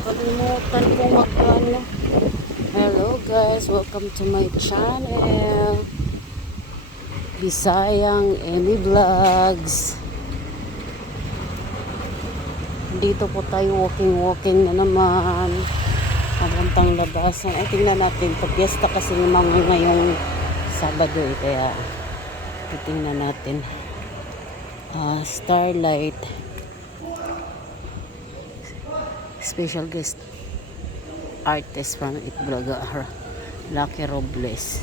Kalimutan kong mag-ano. Hello guys, welcome to my channel. Bisayang Amy Vlogs. Dito po tayo walking na naman. Papuntang labasan. Ay, tingnan natin. Pag-fiesta kasi mga ngayong Sabado eh. Kaya titingnan natin. Starlight. Special guest artist from Itbulaga, Lucky Robles.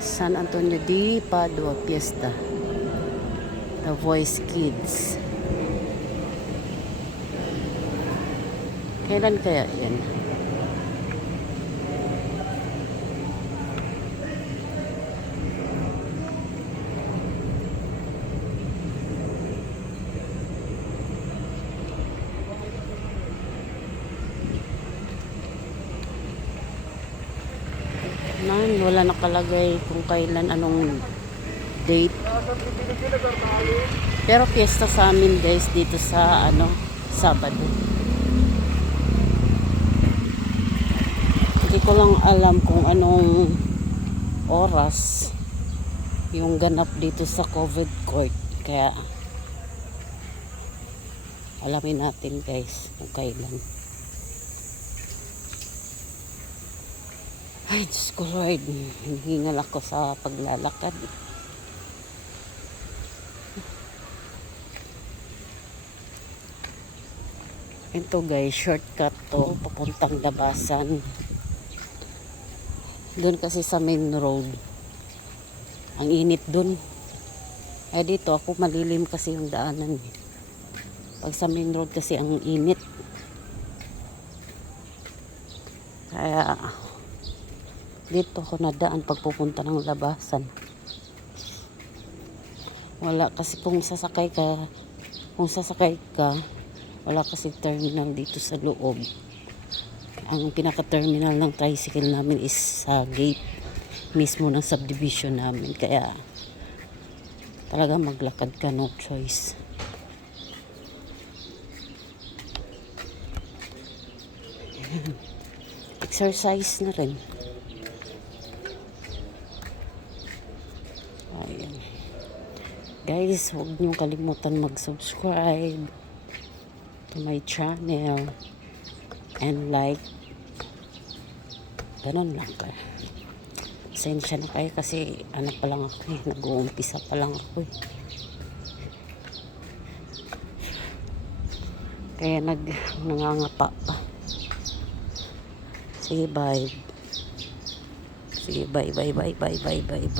San Antonio de Padua Fiesta. The Voice Kids. Kailan kaya yan? Wala nakalagay kung kailan, anong date. Pero fiesta sa amin guys dito sa Sabado. Hindi ko lang alam kung anong oras yung ganap dito sa COVID court. Kaya alamin natin guys kung kailan. Ay, Diyos ko Lord, hingal ako sa paglalakad. Ito guys, shortcut to, papuntang labasan. Doon kasi sa main road. Ang init doon. Ay dito, ako malilim kasi yung daanan. Pag sa main road kasi ang init. Kaya dito ako nadaan pagpupunta ng labasan. Wala kasi kung sasakay ka, wala kasi terminal dito sa loob. Ang pinaka-terminal ng tricycle namin is sa gate mismo ng subdivision namin. Kaya talaga maglakad ka, no choice. Exercise na rin. Ayan. Guys, huwag niyong kalimutan mag-subscribe to my channel and like. Ganon lang ka. Pasensya na kayo kasi pa lang ako eh. Nag-uumpisa pa lang ako eh. Kaya nangangapa pa. Sige, bye. Sige, bye.